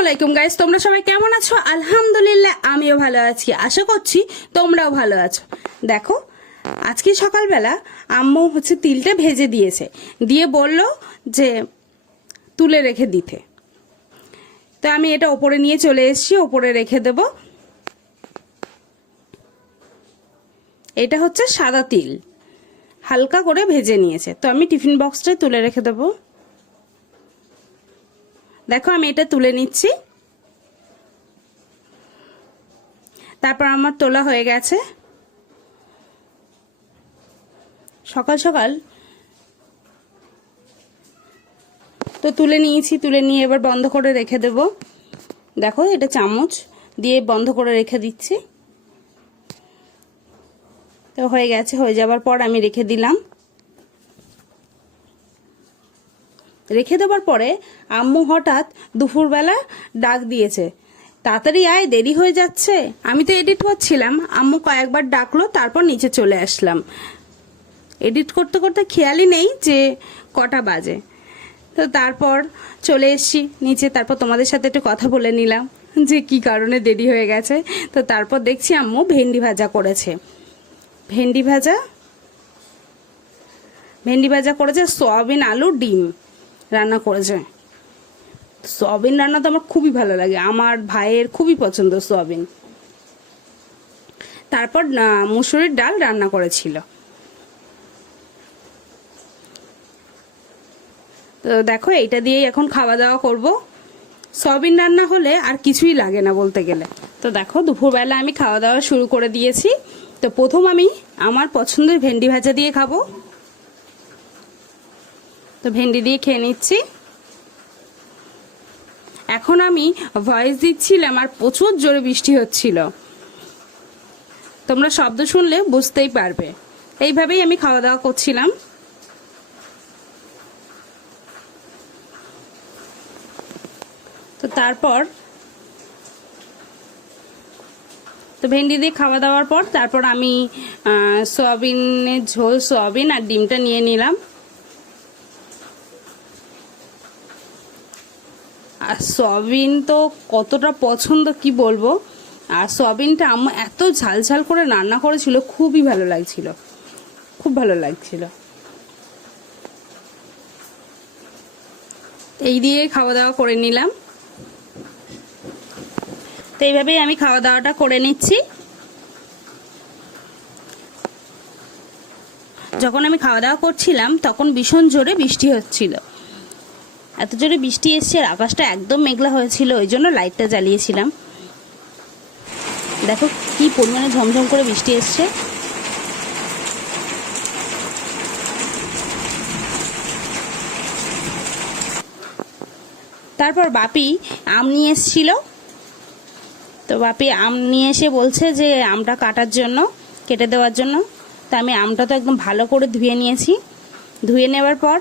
আলাইকুম গাইস, তোমরা সবাই কেমন আছো? আলহামদুলিল্লাহ আমিও ভালো আছি, আশা করছি তোমরাও ভালো আছো। দেখো, আজকে সকালবেলা আম্মু তিলটা ভেজে দিয়েছে, দিয়ে বলল যে তুলে রেখে দিতে। তো আমি এটা ওপরে নিয়ে চলে এসেছি, ওপরে রেখে দেব। এটা হচ্ছে সাদা তিল, হালকা করে ভেজে নিয়েছে, তো আমি টিফিন বক্সটায় তুলে রেখে দেবো। দেখো আমি এটা তুলে নিচ্ছি। তারপর আমার তোলা হয়ে গেছে। সকাল সকাল তো তুলে নিয়েছি, তুলে নিয়ে এবার বন্ধ করে রেখে দেব। দেখো এটা চামচ দিয়ে বন্ধ করে রেখে দিচ্ছি। তো হয়ে গেছে, হয়ে যাবার পর আমি রেখে দিলাম। রেখে দেওয়ার পরে আম্মু হঠাৎ দুপুরবেলা ডাক দিয়েছে, তাড়াতাড়ি আয়, দেরি হয়ে যাচ্ছে। আমি তো এডিট করছিলাম, আম্মু কয়েকবার ডাকলো, তারপর নিচে চলে আসলাম। এডিট করতে করতে খেয়ালই নেই যে কটা বাজে। তো তারপর চলে এসছি নিচে, তারপর তোমাদের সাথে একটু কথা বলে নিলাম যে কি কারণে দেরি হয়ে গেছে। তো তারপর দেখছি আম্মু ভেন্ডি ভাজা করেছে। ভেন্ডি ভাজা করেছে, সয়াবিন আলু ডিম রান্না করেছে। সয়াবিন রান্না তো আমার খুবই ভালো লাগে, আমার ভাইয়ের খুবই পছন্দ সয়াবিন। তারপর মুসুরির ডাল রান্না করেছিল। তো দেখো এইটা দিয়েই এখন খাওয়া দাওয়া করব। সয়াবিন রান্না হলে আর কিছুই লাগে না বলতে গেলে। তো দেখো দুপুরবেলা আমি খাওয়া দাওয়া শুরু করে দিয়েছি। তো প্রথম আমি আমার পছন্দের ভেন্ডি ভাজা দিয়ে খাবো। তো ভেন্ডি দিয়ে খেয়ে নিচ্ছি। এখন আমি ভয়েস দিচ্ছিলাম আর প্রচুর জোরে বৃষ্টি হচ্ছিল, তোমরা শব্দ শুনলে বুঝতেই পারবে। এইভাবেই আমি খাওয়া দাওয়া করছিলাম। তো তারপর তো ভেন্ডি দিয়ে খাওয়া দাওয়ার পর তারপর আমি সয়াবিনের ঝোল, সয়াবিন আর ডিমটা নিয়ে নিলাম। আর সয়াবিন তো কতটা পছন্দ কি বলবো। আর সয়াবিনটা আম্মু এত ঝাল ঝাল করে রান্না করেছিল, খুবই ভালো লাগছিল, খুব ভালো লাগছিল। এই দিয়ে খাওয়া দাওয়া করে নিলাম। তো এইভাবেই আমি খাওয়া দাওয়াটা করে নিচ্ছি। যখন আমি খাওয়া দাওয়া করছিলাম তখন ভীষণ জোরে বৃষ্টি হচ্ছিল, এত জোরে বৃষ্টি এসছে, আকাশটা একদম মেঘলা হয়েছিল, ওই জন্য লাইটটা জ্বালিয়েছিলাম। দেখো কি পরিমাণে ঝমঝম করে বৃষ্টি এসছে। তারপর বাপি আম নিয়ে এসেছিল। তো বাপি আম নিয়ে এসে বলছে যে আমটা কাটার জন্য, কেটে দেওয়ার জন্য। তো আমি আমটা তো একদম ভালো করে ধুয়ে নিয়েছি। ধুয়ে নেওয়ার পর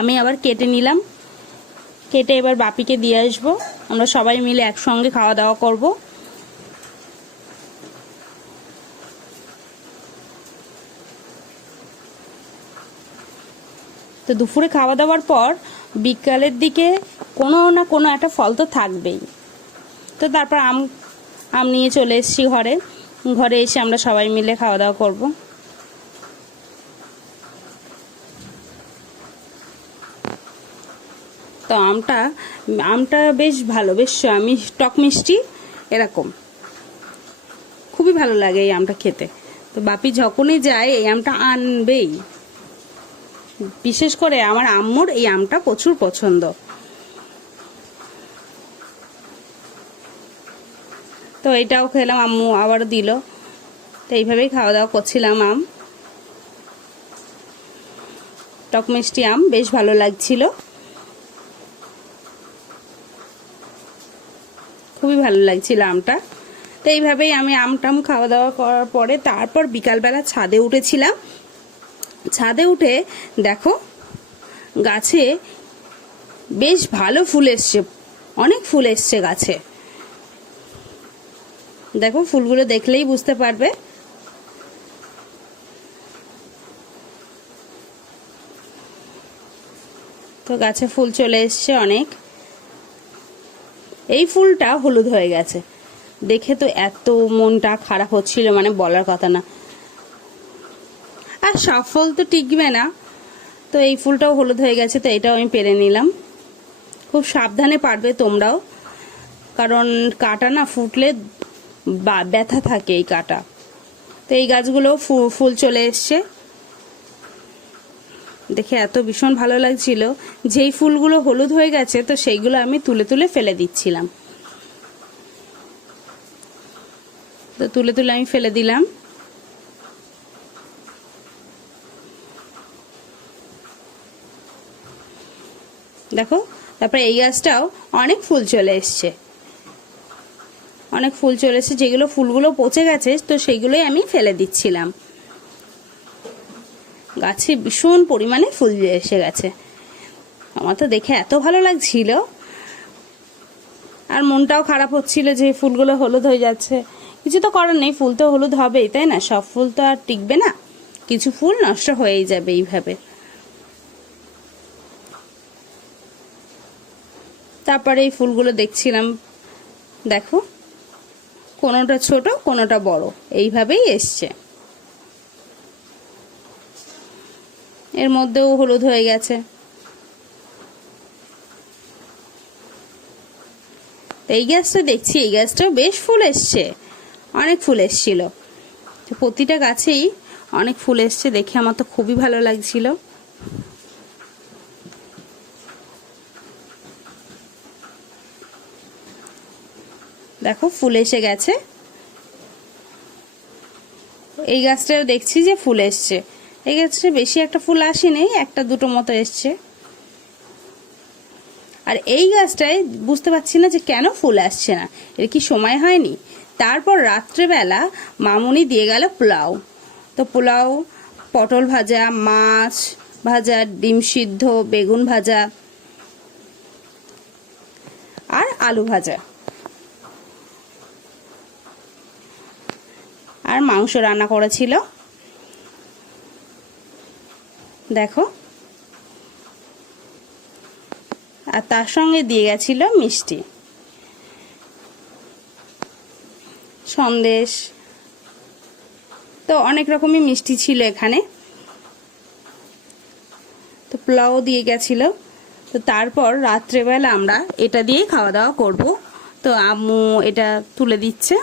আমি আবার কেটে নিলাম। কেটে এবার বাপিকে দিয়ে আসবো, আমরা সবাই মিলে একসঙ্গে খাওয়া দাওয়া করব। তো দুপুরে খাওয়া দাওয়ার পর বিকালের দিকে কোনো না কোনো একটা ফল তো থাকবেই। তো তারপর আম নিয়ে চলে এসেছি ঘরে এসে আমরা সবাই মিলে খাওয়া দাওয়া করব। তো আমটা বেশ ভালো, বেশ টক মিষ্টি এরকম, খুবই ভালো লাগে এই আমটা খেতে। তো বাপি যখনই যায় এই আমটা আনবেই। বিশেষ করে আমার আম্মুর এই আমটা প্রচুর পছন্দ। তো এটাও খেলাম, আম্মু আবারও দিল। তো এইভাবেই খাওয়া দাওয়া করছিলাম। আম, টক মিষ্টি আম, বেশ ভালো লাগছিল, খুবই ভালো লাগছিল আমটা। তো এইভাবেই আমি আমটাম খাওয়া দাওয়া করার পরে তারপর বিকালবেলা ছাদে উঠেছিলাম। ছাদে উঠে দেখো গাছে বেশ ভালো ফুল এসছে, অনেক ফুল এসছে গাছে। দেখো ফুলগুলো দেখলেই বুঝতে পারবে। তো গাছে ফুল চলে এসছে অনেক। এই ফুলটা হলুদ হয়ে গেছে। দেখে তো এত মনটা খারাপ হচ্ছিল, মানে বলার কথা না। আর সব ফুল তো টিকবে না, তো এই ফুলটাও হলুদ হয়ে গেছে, তো এটাও আমি পেরে নিলাম। খুব সাবধানে পারবে তোমরাও, কারণ কাঁটা না ফুটলে ব্যথা থাকে এই কাঁটা। তো এই গাছগুলো ফুল চলে এসছে, দেখে এত ভীষণ ভালো লাগছিল। যেই ফুলগুলো হলুদ হয়ে গেছে তো সেইগুলো আমি তুলে তুলে ফেলে দিচ্ছিলাম, তো তুলে তুলে আমি ফেলে দিলাম। দেখো, তারপরে এই গাছটাও অনেক ফুল চলে এসছে, অনেক ফুল চলে এসছে। যেগুলো ফুলগুলো পচে গেছে তো সেইগুলোই আমি ফেলে দিচ্ছিলাম। গাছে ভীষণ পরিমাণে ফুল এসে গেছে, আমার তো দেখে এত ভালো লাগছিল। আর মনটাও খারাপ হচ্ছিল যে ফুলগুলো হলুদ হয়ে যাচ্ছে। কিছু তো করার নেই, ফুল তো হলুদ হবেই, তাই না? সব ফুল তো আর টিকবে না, কিছু ফুল নষ্ট হয়েই যাবে এইভাবে। তারপরে এই ফুলগুলো দেখছিলাম, দেখো কোনোটা ছোট কোনোটা বড় এইভাবেই এসছে। এর মধ্যেও হলুদ হয়ে গেছে। এই গাছটা দেখছি, এই গাছটাও বেশ ফুল এসছে, অনেক ফুল এসছিল। প্রতিটা গাছেই অনেক ফুল এসছে, দেখে আমার তো খুবই ভালো লাগছিল। দেখো ফুল এসে গেছে। এই গাছটাও দেখছি যে ফুল এসছে। এই গাছটা বেশি একটা ফুল আসেনি, একটা দুটো মতো এসছে। আর এই গাছটায় বুঝতে পারছি না যে কেন ফুল আসছে না, এর কি সময় হয়নি? তারপর রাত্রেবেলা মামুনি দিয়ে গেল পোলাও। তো পোলাও, পটল ভাজা, মাছ ভাজা, ডিম সিদ্ধ, বেগুন ভাজা আর আলু ভাজা, আর মাংস রান্না করেছিল। দেখো, আর তার সঙ্গে দিয়ে গেছিল মিষ্টি, সন্দেশ, তো অনেক রকমই মিষ্টি ছিল এখানে। তো পোলাও দিয়ে গেছিল। তো তারপর রাত্রেবেলা আমরা এটা দিয়েই খাওয়া দাওয়া করব। তো আম্মু এটা তুলে দিচ্ছে।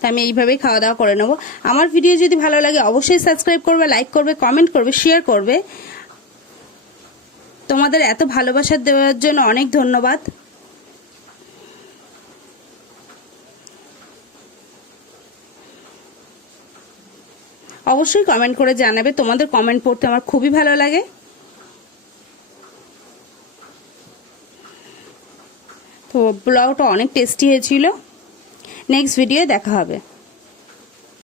তো আমি এইভাবেই খাওয়া দাওয়া করে নেব। আমার ভিডিও যদি ভালো লাগে অবশ্যই সাবস্ক্রাইব করবে, লাইক করবে, কমেন্ট করবে, শেয়ার করবে। তোমাদের এত ভালোবাসা দেওয়ার জন্য অনেক ধন্যবাদ। অবশ্যই কমেন্ট করে জানাবে, তোমাদের কমেন্ট পড়তে আমার খুবই ভালো লাগে। তো পোলাওটা অনেক টেস্টি হয়েছিল। নেক্সট ভিডিও দেখা হবে।